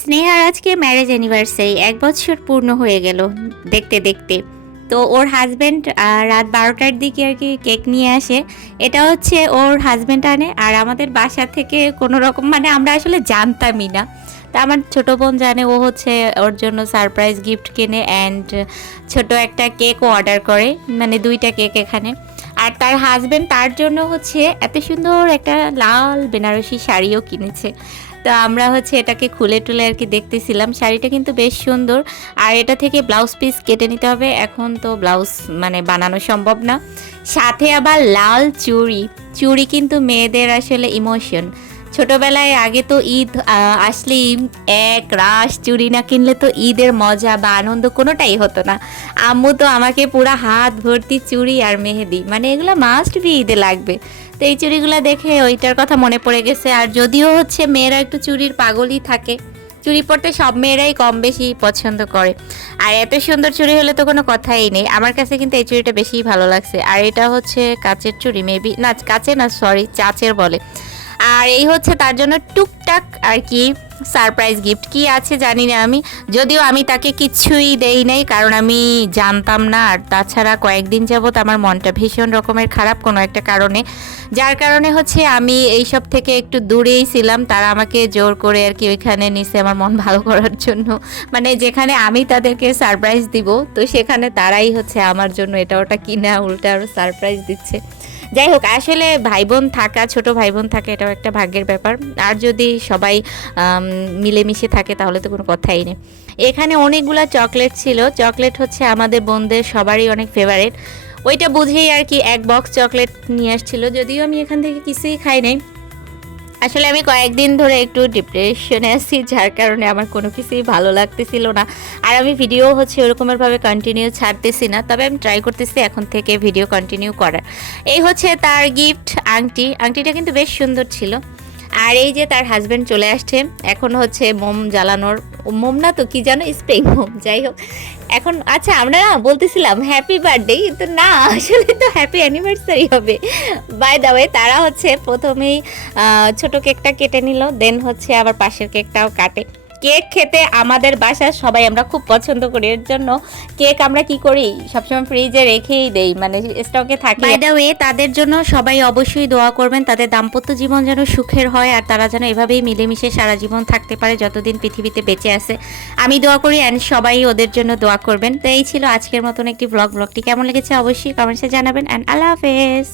স্নেহার আজকে marriage anniversary এক বছর পূর্ণ হয়ে গেল। দেখতে দেখতে। তো ওর হাজব্যান্ড রাত বারোটার দিকে আর কি কেক নিয়ে আসে। এটা হচ্ছে ওর হাজব্যান্ড আনে আর আমাদের বাসা থেকে কোনো রকম মানে আমরা আসলে জানতামই না। তা আমার ছোট বোন জানে, ও হচ্ছে ওর জন্য সারপ্রাইজ গিফট কেনে অ্যান্ড ছোট একটা কেকও অর্ডার করে মানে দুইটা কেক এখানে। আর তার হাজব্যান্ড তার জন্য হচ্ছে এত সুন্দর একটা লাল বেনারসি শাড়িও কিনেছে। তো আমরা হচ্ছে এটাকে খুলে টুলে আর কি দেখতেছিলাম। শাড়িটা কিন্তু বেশ সুন্দর। আর এটা থেকে ব্লাউজ পিস কেটে নিতে হবে। এখন তো ব্লাউজ মানে বানানো সম্ভব না। সাথে আবার লাল চুড়ি। চুড়ি কিন্তু মেয়েদের আসলে ইমোশন। ছোটবেলায় আগে তো ঈদ আসলেই এক রাস চুড়ি না কিনলে তো ঈদের মজা বা আনন্দ কোনোটাই হতো না। আম্মু তো আমাকে পুরো হাত ভর্তি চুড়ি আর মেহেদি। মানে এগুলো মাস্ট বি ঈদে লাগবে। তো এই চুড়িগুলো দেখে ওইটার কথা মনে পড়ে গেছে। আর যদিও হচ্ছে মেয়েরা একটু চুরির পাগলই থাকে, চুড়ি পরতে সব মেয়েরাই কম বেশি পছন্দ করে। আর এত সুন্দর চুরি হলে তো কোনো কথাই নেই। আমার কাছে কিন্তু এই চুড়িটা বেশিই ভালো লাগছে। আর এটা হচ্ছে কাচের চুড়ি মেবি না, কাচে না সরি চাচের বলে। আর এই হচ্ছে তার জন্য টুকটাক আর কি সারপ্রাইজ গিফট কি আছে জানি না আমি। যদিও আমি তাকে কিছুই দেই নাই, কারণ আমি জানতাম না। আর তাছাড়া কয়েকদিন যাবত আমার মনটা ভীষণ রকমের খারাপ কোনো একটা কারণে। যার কারণে হচ্ছে আমি এইসব থেকে একটু দূরেই ছিলাম। তারা আমাকে জোর করে আর কি ওইখানে নিছে আমার মন ভালো করার জন্য। মানে যেখানে আমি তাদেরকে সারপ্রাইজ দিব, তো সেখানে তারাই হচ্ছে আমার জন্য এটা ওটা কিনা উল্টা আরও সারপ্রাইজ দিচ্ছে। যাই হোক আসলে ভাই বোন থাকা, ছোট ভাই বোন থাকা এটাও একটা ভাগ্যের ব্যাপার। আর যদি সবাই মিলেমিশে থাকে তাহলে তো কোনো কথাই নেই। এখানে অনেকগুলো চকলেট ছিল। চকলেট হচ্ছে আমাদের বোনদের সবারই অনেক ফেভারেট ওইটা বুঝেই আর কি এক বক্স চকলেট নিয়ে আসছিল। যদিও আমি এখান থেকে কিছুই খাই নাই। আসলে আমি কয়েকদিন ধরে একটু ডিপ্রেশনে আছি, যার কারণে আমার কোনো কিছুই ভালো লাগতেছিল না। আর আমি ভিডিও হচ্ছে ওরকমেরভাবে কন্টিনিউ ছাড়তেছি না, তবে আমি ট্রাই করতেছি এখন থেকে ভিডিও কন্টিনিউ করার। এই হচ্ছে তার গিফট আংটি। আংটিটা কিন্তু বেশ সুন্দর ছিল। আর এই যে তার হাজব্যান্ড চলে আসছে, এখন হচ্ছে মোম জ্বালানোর মোম না তো, কি জানো? স্প্রে মোম, যাই হোক। এখন আচ্ছা আমরা না বলতেছিলাম হ্যাপি বার্থডে কিন্তু না, আসলে তো হ্যাপি অ্যানিভার্সারি হবে। বাই দা ওয়ে তারা হচ্ছে প্রথমেই ছোট কেকটা কেটে নিল দেন হচ্ছে আবার পাশের কেকটাও কাটে। কেক খেতে আমাদের বাসার সবাই আমরা খুব পছন্দ করি। এর জন্য কেক আমরা কি করি? সবসময় ফ্রিজে রেখেই দেই মানে স্টকে থাকে। বাই দ্য ওয়ে তাদের জন্য সবাই অবশ্যই দোয়া করবেন, তাদের দাম্পত্য জীবন যেন সুখের হয় আর তারা যেন এভাবেই মিলেমিশে সারা জীবন থাকতে পারে যতদিন পৃথিবীতে বেঁচে আছে। আমি দোয়া করি অ্যান্ড সবাই ওদের জন্য দোয়া করবেন। তো এই ছিল আজকের মতন একটি ব্লগ ব্লগটি কেমন লেগেছে অবশ্যই কমেন্টসে জানাবেন অ্যান্ড আল্লাহ হাফেজ।